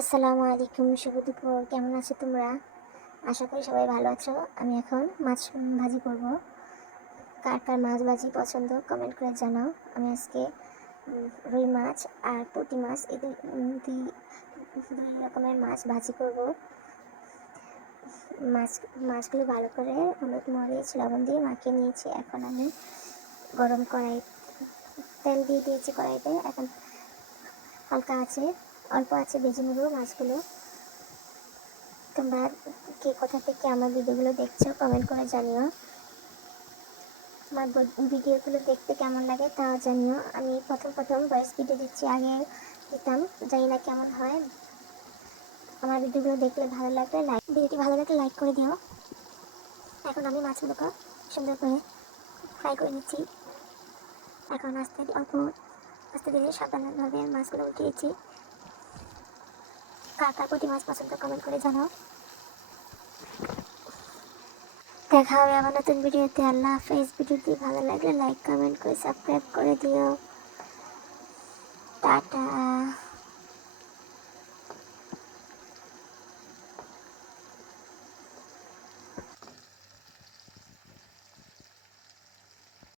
আসসালামু আলাইকুম, শুভ দুপুর। কেমন আছো তোমরা? আশা করি সবাই ভালো আছো। আমি এখন মাছ ভাজি করব। কার কার মাছ ভাজি পছন্দ কমেন্ট করে জানাও। আমি আজকে রুই মাছ আর পুঁটি মাছ এদের দুই রকমের মাছ ভাজি করব। মাছগুলো ভালো করে হলুদ মরিচ লবণ দিয়ে মাখিয়ে নিয়েছি। এখন আমি গরম কড়াই তেল দিয়ে দিয়েছি কড়াইতে। এখন হালকা আছে অল্প আছে ভেজে নেব মাছগুলো। তোমরা কে কোথা থেকে আমার ভিডিওগুলো দেখছো কমেন্ট করে জানিও। আমার ভিডিওগুলো দেখতে কেমন লাগে তাও জানিও। আমি প্রথম ভয়েস ভিডিও দিচ্ছি, আগে দিতাম, জানি না কেমন হয়। আমার ভিডিওগুলো দেখলে ভিডিওটি ভালো লাগলে লাইক করে দিও। এখন আমি মাছগুলোকে সুন্দর করে ফ্রাই করে নিচ্ছি। এখন আস্তে ধীরে সাবধানভাবে মাছগুলো উঠিয়েছি। কার কার প্রতি মাছ পছন্দ কমেন্ট করে জানাও। দেখা হবে আবার নতুন ভিডিওতে। আল্লাহ হাফেজ। ভিডিওটি ভালো লাগলে লাইক কমেন্ট করে সাবস্ক্রাইব করে দিও।